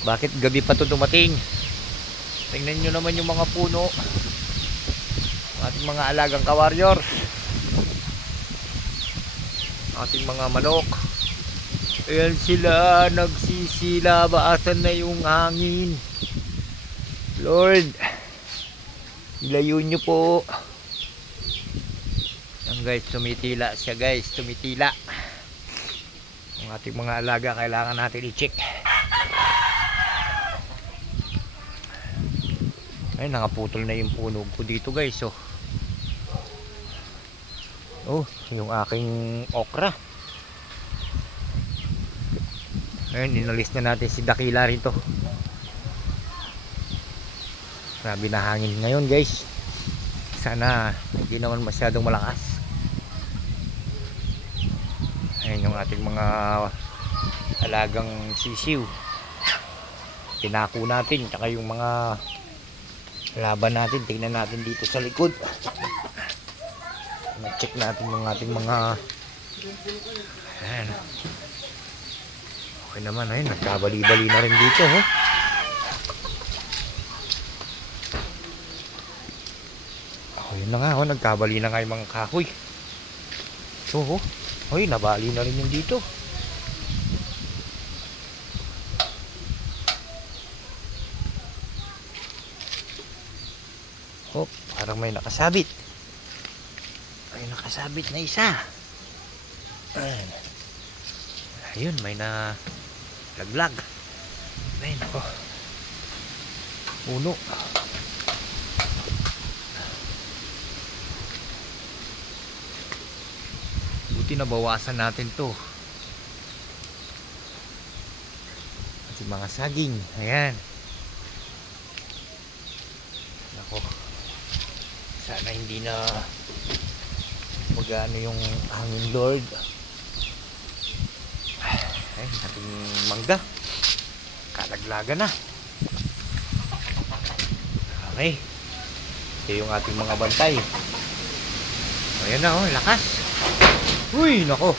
Bakit gabi pa to dumating? Tingnan nyo naman yung mga puno. Ating mga alagang ka-warriors. Ating mga manok. Ayan sila, nagsisila. Baasan na yung hangin. Lord, ilayo nyo po. Yan guys, tumitila siya guys. Tumitila. Ang ating mga alaga kailangan natin i-check. Ay, nakaputol na yung puno ko dito guys. Oh, yung aking okra. Ayun, inalis na natin si Dakila rito. Grabe na hangin ngayon guys. Sana hindi naman masyadong malakas. Ayun yung ating mga alagang sisiw. Tinako natin. Tsaka yung mga laban natin. Tingnan natin dito sa likod. Check natin yung ating mga ayan. Okay naman. Ayun, nagkabali-bali na rin dito. Yun na nga, nagkabali na nga yung mga kahoy. So, nabali na rin yung dito. Parang may nakasabit. May nakasabit na isa. Ayun, may na laglag. Ayun, ako. Puno. Buti nabawasan natin to. At yung mga saging. Ayan. Ako. Sana hindi na magano yung hangin, Lord. Ayun, ating mangga. Kalaglaga na. Okay. Ito yung ating mga bantay. Ayan na, lakas. Uy, nako.